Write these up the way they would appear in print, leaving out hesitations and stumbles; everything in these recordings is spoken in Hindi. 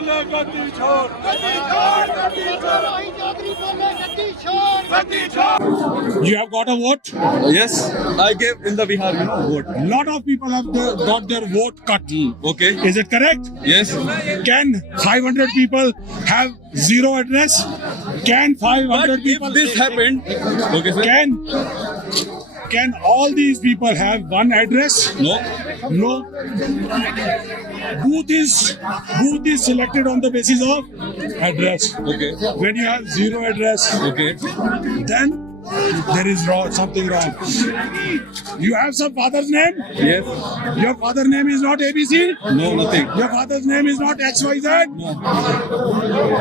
बोले गद्दी छोड़, गद्दी छोड़, गद्दी छोड़, चौधरी बोले गद्दी छोड़, गद्दी छोड़. You have got a vote? Yes, I gave in the Bihar vote. Lot of people have got their vote cut. Okay. Is it correct? Yes. Can 500 people have zero address? Can 500 But if people? this happened, okay, sir. Can all these people have one address? No. No. Booth is selected on the basis of address. Okay. When you have zero address, Okay. then there is something wrong. You have some father's name? Yes. Your father's name is not ABC? No, nothing. Your father's name is not XYZ? No.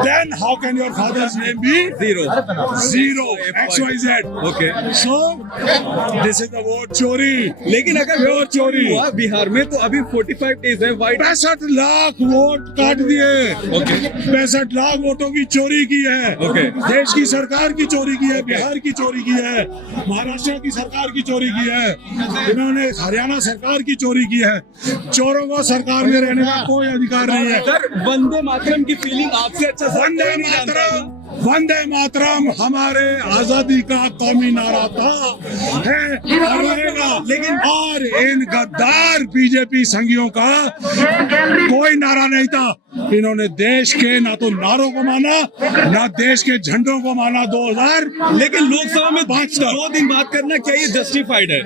Then how can your father's name be? Zero. Zero. XYZ. Okay. So, this is the vote चोरी. लेकिन अगर वोट चोरी हुआ बिहार में तो अभी 45 डेज है. वाइट 65 लाख वोट काट दिए. ओके. 65 लाख वोटों की चोरी की है. ओके. देश की सरकार की चोरी की है, बिहार की चोरी की है, महाराष्ट्र की सरकार की चोरी की है, इन्होंने हरियाणा सरकार की चोरी की है. चोरों को सरकार में रहने का कोई अधिकार नहीं है. सर वंदे मातरम की फीलिंग आपसे अच्छा वंदे मातरम, वंदे मातरम हमारे आजादी का कौमी नारा था, है और रहेगा. लेकिन और इन गद्दार बीजेपी संघियों का कोई नारा नहीं था. इन्होंने देश के ना तो नारों को माना, ना देश के झंडों को माना. 2000 लेकिन लोकसभा में 2 दिन बात करना क्या ये जस्टिफाइड है?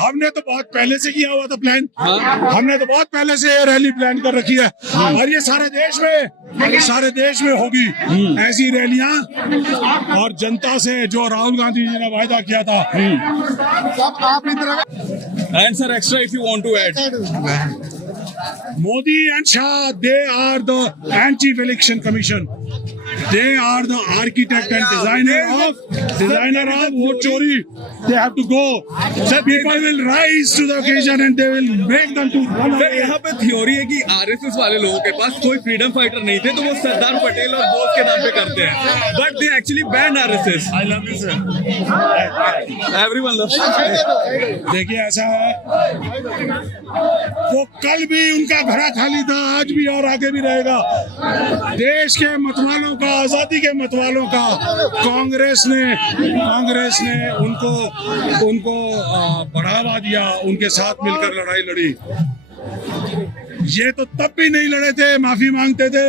हमने तो बहुत पहले से किया हुआ था प्लान. हमने तो बहुत पहले से रैली प्लान कर रखी है और ये सारे देश में होगी ऐसी रैलियां. और जनता से जो राहुल गांधी जी ने वायदा किया था. And sir, extra if you want to add. Modi and Shah, they are the anti-election commission. They are the architect and designer of vote chori. They have to go. So people will rise to the occasion and they will make them to run sir away. यहाँ पे थ्योरी है कि आरएसएस वाले लोगों के पास कोई फ्रीडम फाइटर नहीं थे तो वो सरदार पटेल और बोस के नाम पे करते हैं. But they actually ban RSS. I love you, sir. Everyone loves. देखिए ऐसा है, वो कल भी उनका घड़ा खाली था, आज भी और आगे भी रहेगा. देश के मतवालों का, आजादी के मतवालों का कांग्रेस ने उनको बढ़ावा दिया, उनके साथ मिलकर लड़ाई लड़ी. ये तो तब भी नहीं लड़े थे, माफी मांगते थे.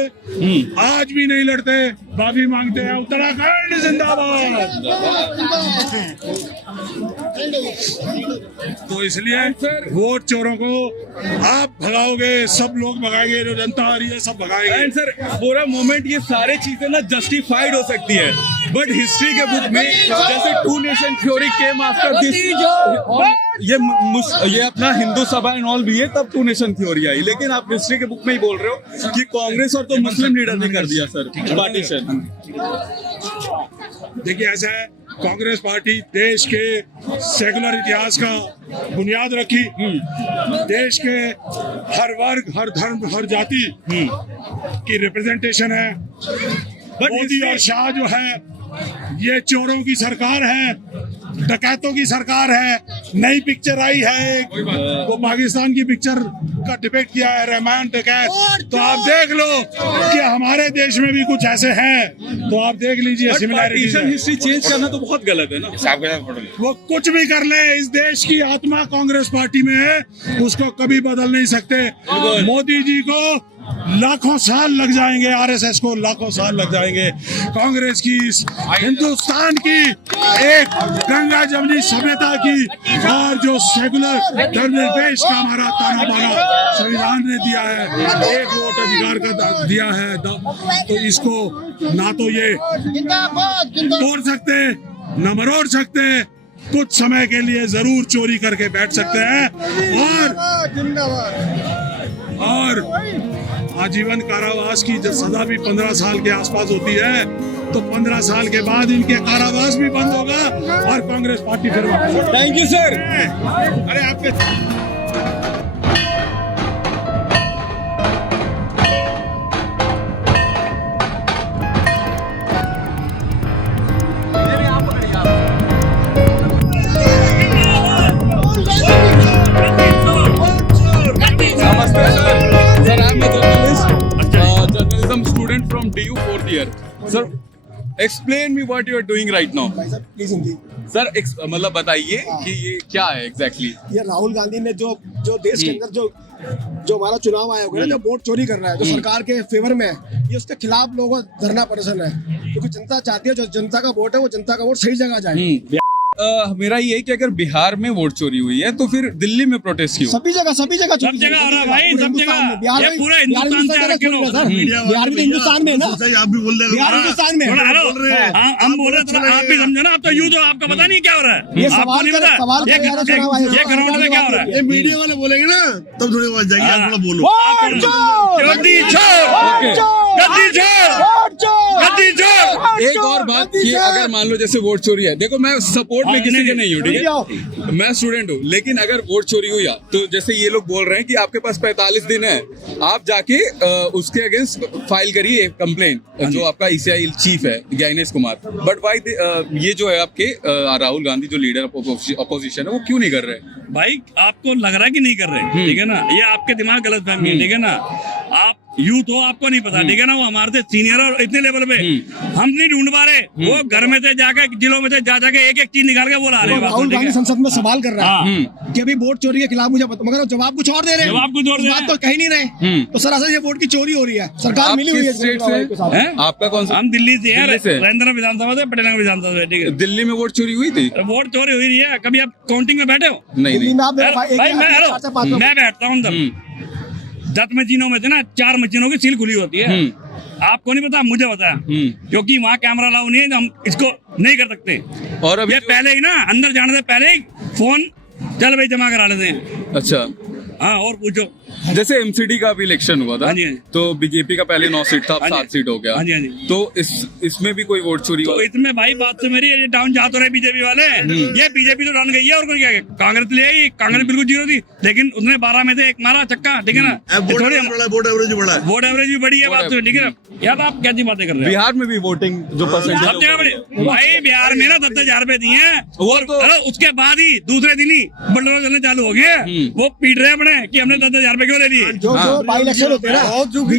आज भी नहीं लड़ते, माफी मांगते हैं. उत्तराखंड जिंदाबाद. तो इसलिए वोट चोरों को आप भगाओगे, सब लोग भगाएंगे, जो जनता आ रही है सब भगाएंगे. एंड सर पूरा मोमेंट ये सारे चीजें ना जस्टिफाइड हो सकती है बट हिस्ट्री के बुक में जैसे 2 nation theory came after this, ये अपना हिंदू सभा एंड ऑल भी है तब 2 नेशन थ्योरी आई. लेकिन आप हिस्ट्री के बुक में ही बोल रहे हो कि कांग्रेस और तो मुस्लिम लीडर ने कर दिया सर पार्टीशन. देखिए ऐसा है, कांग्रेस पार्टी देश के सेकुलर इतिहास का बुनियाद रखी. देश के हर वर्ग, हर धर्म, हर जाति की रिप्रेजेंटेशन है. मोदी और शाह जो है ये चोरों की सरकार है, डकैतों की सरकार है. नई पिक्चर आई है, वो पाकिस्तान की पिक्चर का डिबेट किया है, रहमान डकैत. तो आप देख लो कि हमारे देश में भी कुछ ऐसे हैं, तो आप देख लीजिए सिमिलैरिटीज. हिस्ट्री चेंज करना तो बहुत गलत है ना. वो कुछ भी कर ले, इस देश की आत्मा कांग्रेस पार्टी में है, उसको कभी बदल नहीं सकते. मोदी जी को लाखों साल लग जाएंगे, आरएसएस को लाखों साल लग जाएंगे. कांग्रेस की हिंदुस्तान की एक गंगा जमनी सभ्यता की और जो सेकुलर धर्मनिरपेक्ष का हमारा ताना बाना संविधान ने दिया है, एक वोट अधिकार का दिया है, तो इसको ना तो ये तोड़ सकते न मरोड़ सकते. कुछ समय के लिए जरूर चोरी करके बैठ सकते हैं और आजीवन कारावास की सजा भी 15 साल के आसपास होती है. तो 15 साल के बाद इनके कारावास भी बंद होगा और कांग्रेस पार्टी फिर वापस. Thank you sir. अरे आपके नमस्ते सर. सर आप from DU 4th year. Sir, explain me what you are doing right now. भाई साहब प्लीज हिंदी। सर मतलब बताइए कि ये क्या है एग्जैक्टली ये राहुल गांधी ने जो देश के अंदर जो हमारा चुनाव आयोग है ना, जो वोट चोरी कर रहा है, जो सरकार के फेवर में है, ये उसके खिलाफ लोगों को धरना प्रदर्शन है, क्योंकि जनता चाहती है जो जनता का वोट है वो जनता का वोट सही जगह जाए। मेरा ये है कि अगर बिहार में वोट चोरी हुई है तो फिर दिल्ली में प्रोटेस्ट क्यों? सभी जगह सब जगह हो रहा है भाई, सब जगह। बिहार ये में पूरा हिंदुस्तान से आके लोग सर, बिहार भी तो हिंदुस्तान में है ना, आप भी बोल रहे बिहार हिंदुस्तान में है। थोड़ा हेलो, हम बोल रहे हैं, थोड़ा आप भी समझो ना। आप तो यूथ हो, आपका पता नहीं क्या हो रहा है। ये आपको सवाल नहीं कर पता सवाल ये कर रहा है चुनाव आयोग। ये ग्राउंड में क्या हो रहा है। ये मीडिया वाले बोलेंगे ना तब थोड़ी आवाज जाएगी, आप थोड़ा बोलो। वोट चोर! गद्दी छोड़, वोट चोर! गद्दी छोड़, वोट चोर! गद्दी छोड़। एक और बात कि अगर मान लो जैसे वोट चोरी है, देखो मैं सपोर्ट में किसी के नहीं हूँ, ठीक है, मैं स्टूडेंट हूँ, लेकिन अगर वोट चोरी हुई तो जैसे ये लोग बोल रहे हैं कि आपके पास 45 दिन है, आप जाके उसके अगेंस्ट फाइल करिए कंप्लेन, जो आपका ईसीआई चीफ है ज्ञानेश कुमार, बट वाई ये जो है आपके राहुल गांधी जो लीडर अपोजिशन है वो क्यों नहीं कर रहे? भाई आपको लग रहा है कि नहीं कर रहे, ठीक है ना, ये आपके दिमाग गलत फहमी है, ठीक है ना। आप यूथ हो, आपको नहीं पता, ठीक है ना। वो हमारे से सीनियर और इतने लेवल पे हम नहीं ढूंढ पा रहे, वो घर में से जाके जिलों में से जा जाके एक एक चीज निकाल के वो ला रहे हैं। राहुल गांधी संसद में सवाल कर रहा है हाँ। कि अभी वोट चोरी के खिलाफ मुझे मगर जवाब कुछ और दे रहे हैं, जवाब कुछ और दे रहे बात तो कह नहीं रहे, तो सरासर ये वोट की चोरी हो रही है, सरकार मिली हुई है स्टेट चुनाव आयोग के साथ। से आपका कौन सा? हम दिल्ली से हैं, दिल्ली से। रविंद्र विधानसभा से, पटेल विधानसभा से, ठीक है। दिल्ली में वोट चोरी हुई थी? वोट चोरी हुई रही है, कभी आप काउंटिंग में बैठे हो? नहीं दिल्ली नहीं। में आप मेरे भाई भाई मैं चार से पांच लोग। मैं बैठता हूँ तब 10 मशीनों में से ना 4 मशीनों की सील खुली होती है। आपको नहीं पता, मुझे पता है, क्योंकि वहाँ कैमरा अलाउ नहीं है, तो हम इसको नहीं कर सकते। और अभी ये पहले ही ना अंदर जाने से पहले ही फोन चल भाई जमा करा लेते हैं। अच्छा, हाँ और पूछो। जैसे एमसीडी का भी इलेक्शन हुआ था, हाँ जी, हाँ जी। तो बीजेपी का पहले 9 सीट था, अब हाँ जी। 7 सीट हो गया। हाँ जी, हाँ जी। तो इसमें भी कोई वोट चोरी तो हुआ? इसमें भाई बात तो मेरी ये डाउन जा तो रहे बीजेपी वाले, ये बीजेपी तो डाउन गई है, और कोई क्या है? कांग्रेस ले आई, कांग्रेस बिल्कुल जीरो थी, लेकिन उसने 12 में से 1 मारा चक्का, ठीक है ना। वोट थोड़ी एवरेज बढ़ा है। वोट एवरेज भी बड़ी है, बात तो ठीक है ना। यार आप कैसी बातें कर रहे हैं? बिहार में भी वोटिंग जो सब परसेंटेज जगह बड़ी भाई, बिहार में ना 10,000 रुपए दिए हैं, वो तो अरे उसके बाद ही दूसरे दिन ही बंडल चलने चालू हो गए। वो पीट रहे अपने कि हमने 10,000 रुपए क्यों ले लिए। जो बाई इलेक्शन होते हैं ना,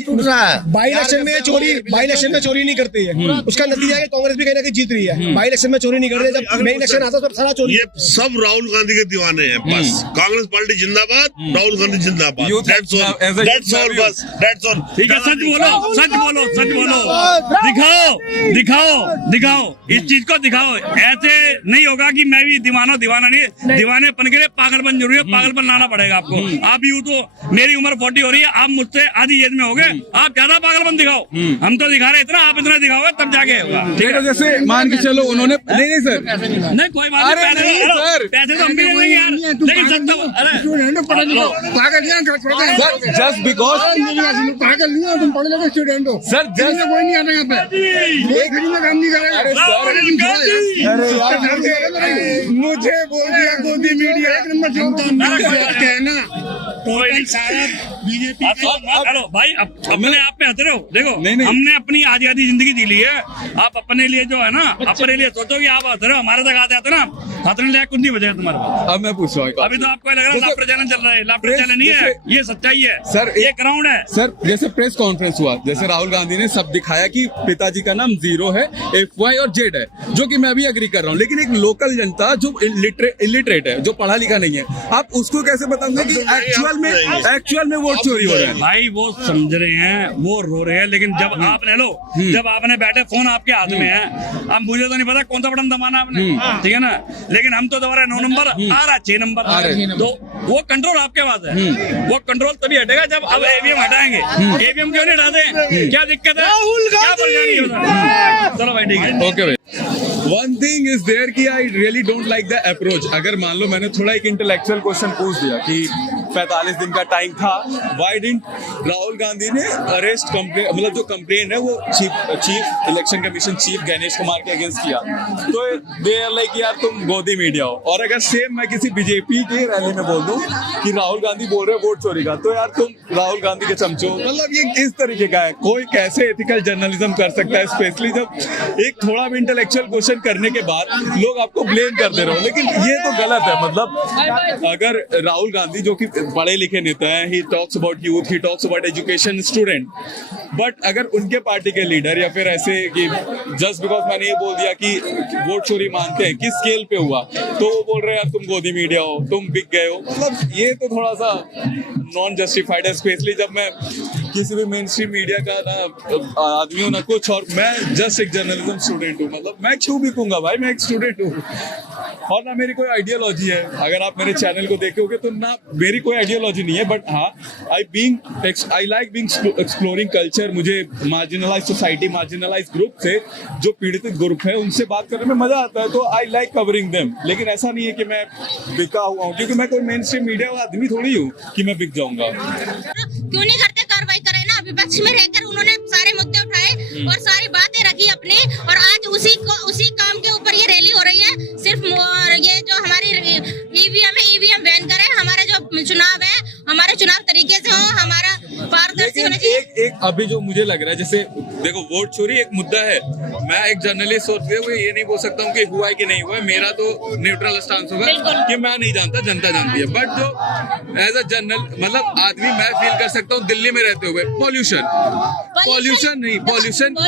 टूट रहा है। बाई इलेक्शन में चोरी नहीं करती है, उसका नतीजा है कि कांग्रेस भी कहीं ना कहीं जीत रही है। बाई इलेक्शन में चोरी नहीं कर रही है, जब मेन इलेक्शन आता है तो सारा चोरी। ये सब राहुल गांधी के दीवाने हैं बस। कांग्रेस पार्टी जिंदाबाद, राहुल गांधी जिंदाबाद। Youth That's all. as a That's all, youth बस। That's all. ठीक है, सच बोलो, सच बोलो, सच बोलो, दिखाओ इस चीज को दिखाओ। ऐसे नहीं होगा कि मैं भी दीवाना नहीं, दीवानेपन के लिए पागलपन जरूरी है, पागलपन लाना पड़ेगा आपको। आप भी तो मेरी उम्र 40 हो रही है, आप मुझसे आधी एज में हो गए, आप ज्यादा पागलपन दिखाओ। हम तो दिखा रहे इतना, आप इतना दिखाओगे तब जाके होगा। ठीक है, जैसे मान के चलो उन्होंने नहीं सर, नहीं कोई बात अरे नहीं, नहीं, सर। पैसे तो हम भी दे देंगे यार, लेकिन सच तो अरे जस्ट बिकॉज पागल नहीं हो तुम, पढ़े लिखे स्टूडेंट हो सर, जस्ट कोई नहीं आता यहाँ पे, एक घड़ी में काम नहीं करेगा। अरे सर, अरे यार मुझे बोल दिया गोदी मीडिया एक नंबर कहना टोटल सारा बीजेपी। हेलो भाई, अपने आप पे हंस रहे हो। देखो नहीं। हमने अपनी आधी जिंदगी जी ली है, आप अपने लिए जो है ना, अपने लिए सोचो कि आप हंस रहे हो, हमारे तक आते आते ना हंसने लायक कुछ नहीं बचा तुम्हारे पास। अब मैं पूछ रहा हूँ अभी तो आपको लग रहा है जैसे- लाफ्टर चैनल चल रहा है, लाफ्टर चैनल नहीं है, जैसे- ये सच्चाई है सर, ये ग्राउंड है। सर जैसे प्रेस कॉन्फ्रेंस हुआ, जैसे राहुल गांधी ने सब दिखाया कि पिताजी का नाम 0 है, FY और Z है, जो कि मैं भी एग्री कर रहा हूँ, लेकिन एक लोकल जनता जो इलिटरेट है, जो पढ़ा लिखा नहीं है, आप उसको कैसे बताओगे कि एक्चुअल में वोट चोरी हो रहा है? भाई वो समझ रहे हैं, वो रो रहे हैं, लेकिन जब आपने जब आपने बैठे, फोन आपके हाथ में है, अब मुझे तो नहीं पता कौन सा बटन दबाना आपने, ठीक है ना, लेकिन हम तो दबा रहे 9 नंबर आ रहा, 6 नंबर आ रहे। तो वो कंट्रोल आपके पास है। वो कंट्रोल तभी हटेगा जब अब ईवीएम हटाएंगे। ईवीएम क्यों नहीं हटाते, क्या दिक्कत है, क्या परेशानी है? चलो भाई ठीक है, ओके भाई। वन थिंग इज देयर कि I really don't like the approach. अगर मान लो मैंने थोड़ा एक इंटेलेक्चुअल क्वेश्चन पूछ दिया कि 45 दिन का टाइम था, व्हाई डिडंट राहुल गांधी ने अरेस्ट कंप्लेन, मतलब जो कंप्लेन है वो chief election commission chief Gyanesh Kumar के अगेंस्ट किया, तो दे आर लाइक यार तुम गोदी मीडिया हो। और अगर सेम मैं किसी बीजेपी के रैली में बोल दूं कि राहुल गांधी बोल रहे हैं वोट चोरी का, तो यार तुम राहुल गांधी के चमचो, मतलब ये इस तरीके का है। कोई कैसे एथिकल जर्नलिज्म कर सकता है, स्पेशली जब एक थोड़ा भी इंटेलेक्चुअल क्वेश्चन करने के बाद लोग आपको ब्लेम कर दे रहे हो, लेकिन ये तो गलत है। मतलब अगर राहुल गांधी जो कि पढ़े लिखे नेता हैं, he talks about youth, he talks about education, student, but अगर उनके पार्टी के लीडर या फिर ऐसे कि जस्ट बिकॉज मैंने ये बोल दिया कि वोट चोरी मानते हैं, किस स्केल पे हुआ, तो वो बोल रहे हैं यार तुम गोदी मीडिया हो, तुम बिक गए हो। मतलब ये तो थोड़ा सा नॉन जस्टिफाइड है, स्पेशली जब मैं किसी भी मेन स्ट्रीम मीडिया का ना आदमी हूँ ना कुछ, और मैं जस्ट एक जर्नलिज्म स्टूडेंट हूँ। मतलब मैं क्यों बिकूंगा भाई, मैं एक स्टूडेंट हूँ और ना मेरी कोई आइडियोलॉजी है। अगर आप मेरे चैनल को देखोगे तो ना मेरी कोई आइडियोलॉजी नहीं है, बट हाँ I like being exploring culture. मुझे मार्जिनलाइज सोसाइटी, मार्जिनलाइज ग्रुप से जो पीड़ित ग्रुप है उनसे बात करने में मजा आता है, तो आई लाइक कवरिंग देम। लेकिन ऐसा नहीं है कि मैं बिका हुआ हूँ, क्योंकि मैं कोई मेन स्ट्रीम मीडिया वाला आदमी थोड़ी हूँ कि मैं बिक जाऊंगा। क्यों नहीं करते, कार्रवाई करें ना। विपक्ष में रहकर उन्होंने सारे मुद्दे उठाए और सारी बातें रखी अपनी, और आज उसी काम के ऊपर ये रैली हो रही है। सिर्फ ये जो हमारी ईवीएम बैन करें, हमारे जो चुनाव है हमारे चुनाव तरीके से हो, हमारा पारदर्शी होना चाहिए। एक अभी जो मुझे लग रहा है, जैसे देखो वोट चोरी एक मुद्दा है, मैं एक जर्नलिस्ट होते हुए ये नहीं बोल सकता हूँ कि हुआ है कि नहीं हुआ है। मेरा तो न्यूट्रल स्टांस होगा कि मैं नहीं जानता, जनता जानती है। बट जो एज अ जर्नल मतलब आदमी मैं फील कर सकता हूँ दिल्ली में रहते हुए, पॉल्यूशन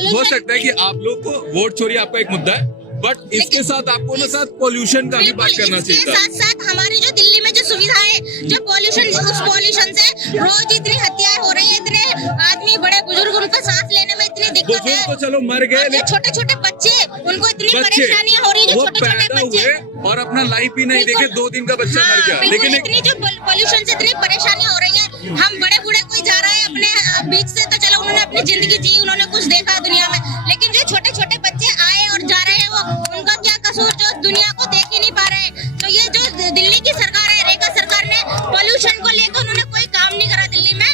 हो सकता है कि आप लोग को वोट चोरी आपका एक मुद्दा है, बट इसके साथ आपको ना साथ पॉल्यूशन का भी बात करना चाहिए था। साथ साथ हमारी जो दिल्ली में जो सुविधा है, जो पॉल्यूशन, उस पॉल्यूशन से रोज इतनी हत्याएं हो रही है, इतने आदमी बड़े बुजुर्ग उनको सांस लेने में इतनी दिक्कत है। तो चलो मर गए, छोटे छोटे बच्चे, उनको इतनी परेशानियां हो रही है, छोटे छोटे बच्चे और अपना लाइफ ही नहीं देखे, 2 दिन का बच्चा मर गया। लेकिन इतनी जो पॉल्यूशन से इतनी परेशानियां हो रही है, हम बड़े बूढ़े कोई जा रहा है अपने बीच से, तो चलो उन्होंने अपनी जिंदगी जी, उन्होंने कुछ देखा दुनिया में, लेकिन जो छोटे छोटे बच्चे आए और जा रहे हैं, वो उनका क्या कसूर जो दुनिया को देख ही नहीं पा रहे हैं। तो ये जो दिल्ली की सरकार है, रेखा सरकार ने पॉल्यूशन को लेकर उन्होंने कोई काम नहीं करा दिल्ली में।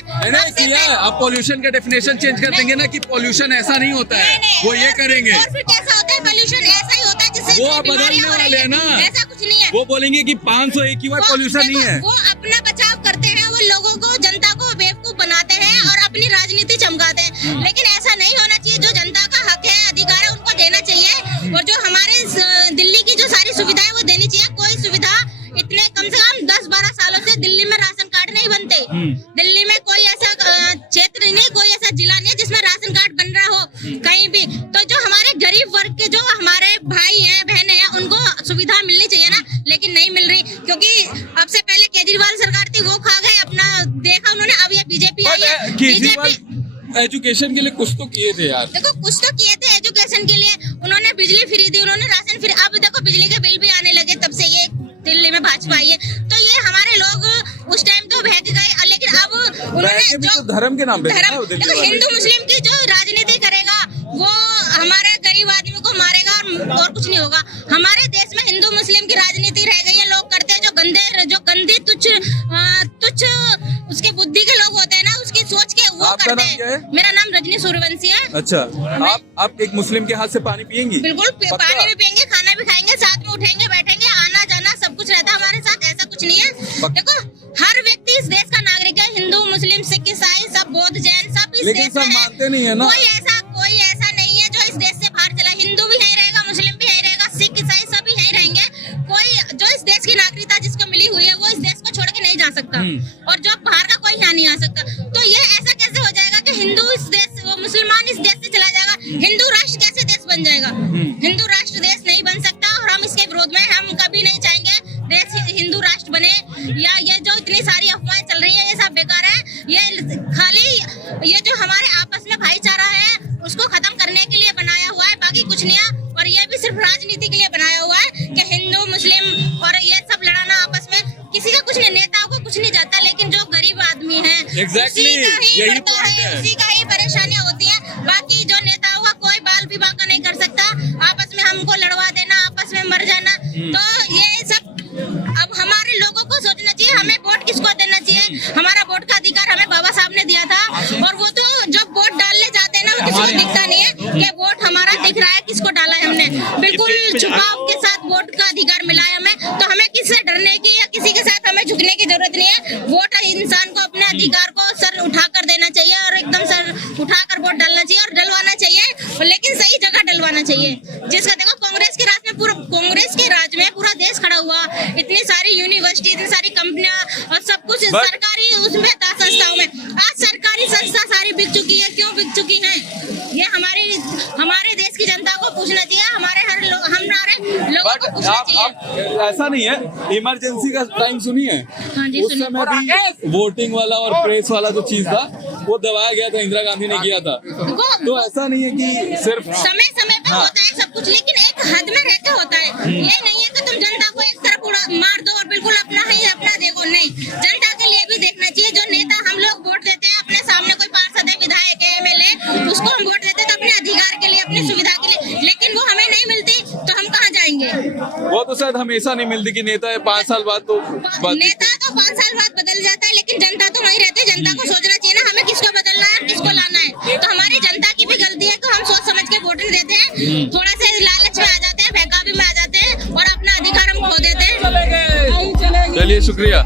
किया है, अब पॉल्यूशन का डेफिनेशन चेंज कर देंगे ना कि पॉल्यूशन ऐसा नहीं होता है, वो ये करेंगे। और फिर कैसा होता है पॉल्यूशन? ऐसा ही होता है जिससे वो बदलने वाले हैं ना, ऐसा कुछ नहीं है। वो बोलेंगे कि 501 की पॉल्यूशन नहीं है। वो अपना बचाव करते हैं, वो लोगों को, जनता को बेवकूफ बनाते हैं और अपनी राजनीति चमकाते हैं। लेकिन ऐसा नहीं होना चाहिए। जो जनता का हक है, अधिकार है, उनको देना चाहिए। और जो हमारे दिल्ली की जो सारी सुविधाएं वो देनी चाहिए। कोई सुविधा इतने कम से कम 10-12 सालों से दिल्ली में राशन कार्ड नहीं बनते। दिल्ली में कोई ऐसा क्षेत्र नहीं, कोई ऐसा जिला नहीं है जिसमें राशन कार्ड बन रहा हो कहीं भी। तो जो हमारे गरीब वर्ग के जो हमारे भाई हैं, बहनें हैं, उनको सुविधा मिलनी चाहिए ना, लेकिन नहीं मिल रही। क्योंकि अब से पहले केजरीवाल सरकार थी, वो खा गए अपना, देखा उन्होंने। अब ये बीजेपी आई है। बीजेपी एजुकेशन के लिए कुछ तो किए थे यार, देखो कुछ तो किए थे एजुकेशन के लिए। उन्होंने बिजली फ्री दी, उन्होंने राशन फ्री। अब देखो बिजली के बिल भी आने लगे तब से ये दिल्ली में भाजपा आई है। तो ये हमारे लोग उस टाइम तो बहक गए, लेकिन अब उन्होंने जो धर्म के नाम पे देखो हिंदू मुस्लिम की जो राजनीति करेगा, वो हमारे गरीब आदमी को मारेगा और कुछ नहीं होगा। हमारे देश में हिंदू मुस्लिम की राजनीति रह गई है। लोग करते हैं जो गंदी तुच्छ उसके बुद्धि के लोग होते हैं ना, उसकी सोच के वो करते हैं। मेरा नाम रजनी सूर्यवंशी है। अच्छा, आप एक मुस्लिम के हाथ से पानी पियेंगी? बिल्कुल, पानी भी पियेंगे, खाना भी खाएंगे, साथ में उठेंगे, बैठेंगे, आना जाना सब कुछ रहता है हमारे साथ। ऐसा कुछ नहीं है। देखो हर व्यक्ति इस देश का नागरिक है, हिंदू मुस्लिम सिख ईसाई सब, बौद्ध जैन सब इस देश में मानते नहीं है ना। कोई ऐसा नहीं है जो इस देश से बाहर चला। हिंदू भी यहीं रहेगा, मुस्लिम भी यहीं रहेगा, सिख ईसाई सब यहीं रहेंगे। कोई जो इस देश की नागरिकता जिसको मिली हुई है, वो इस देश को छोड़ के नहीं जा सकता, और जो बाहर का कोई यहाँ नहीं आ सकता। तो ये ऐसा कैसे हो जाएगा कि हिंदू इस देश, वो मुसलमान इस देश से चला जाएगा? हिंदू राष्ट्र कैसे देश बन जाएगा? हिंदू राष्ट्र देश नहीं बन सकता, और हम इसके विरोध में, हम कभी नहीं चाहेंगे देश हिंदू राष्ट्र बने। या ये जो इतनी सारी अफवाहें चल रही है, ये सब बेकार है। ये खाली ये जो हमारे आपस में भाईचारा है, उसको खत्म करने के लिए बनाया हुआ है, बाकी कुछ नहीं है। और ये भी सिर्फ राजनीति के लिए बनाया हुआ है कि हिंदू मुस्लिम और ये सब लड़ाना आपस में। किसी का कुछ नहीं, नेताओं को कुछ नहीं जाता, लेकिन जो गरीब आदमी है उसी का ही परेशानियां होती है। बाकी जो नेताओं का कोई बाल विवाह का नहीं कर सकता। आपस में हमको लड़वा देना, आपस में मर जाना, तो ये सब अब हमारे लोगों को सोचना चाहिए। हमें वोट किसको देना चाहिए? हमारा वोट का अधिकार हमें बाबा साहब ने दिया था, और वो तो जब वोट डालने जाते हैं ना, वो किसी को दिखता नहीं है कि वोट हमारा दिख रहा है, किसको डाला है हमने। बिल्कुल छुपाव के साथ वोट का अधिकार मिला है हमें। तो हमें किससे डरने की या किसी के साथ हमें झुकने की जरूरत नहीं है। वोट इंसान को अपने अधिकार को सर उठाकर देना चाहिए, और एकदम सर उठाकर वोट डालना चाहिए, और डलवाना चाहिए, लेकिन सही जगह डलवाना चाहिए। जिसका देखो कांग्रेस के राज में पूरा देश खड़ा हुआ, इतनी सारी यूनिवर्सिटी, इतनी सारी कंपनियां और सब कुछ सरकारी उसमें था, संस्थाओं में। आज सरकारी संस्था सारी बिक चुकी है। क्यों बिक चुकी सोचना आप चाहिए। ऐसा नहीं है, इमरजेंसी का टाइम सुनिए, हाँ जी, उस सुनिए। समय भी वोटिंग वाला और प्रेस वाला जो चीज था वो दबाया गया था, इंदिरा गांधी ने किया था। तो ऐसा नहीं है कि सिर्फ समय समय पे हाँ। होता है सब कुछ, लेकिन एक हद में रहते होता है। ये नहीं है कि तुम जनता को एक तरफ मार दो और बिल्कुल अपना ही अपना देखो, नहीं, जनता के लिए भी देखना चाहिए। जो नेता हम लोग वोट देते हैं, अपने सामने कोई पार्षद है, विधायक है, एमएलए, उसको हम वोट देते हैं तो अपने अधिकार के लिए, अपनी सुविधा के लिए, लेकिन वो हमें नहीं मिलती तो हम कहाँ जाएंगे? वो तो शायद हमेशा नहीं मिलती कि नेता 5 साल बाद तो नेता तो 5 साल बाद बदल जाता है, लेकिन जनता तो वही रहती है। जनता को सोचना चाहिए ना हमें किसको बदलना है और किसको लाना है। तो हमारी जनता की भी गलती है कि हम सोच समझ के वोट नहीं देते हैं, थोड़ा से लालच में आ जाते हैं, बहकावे में आ जाते हैं और अपना अधिकार हम खो देते हैं। चलिए शुक्रिया।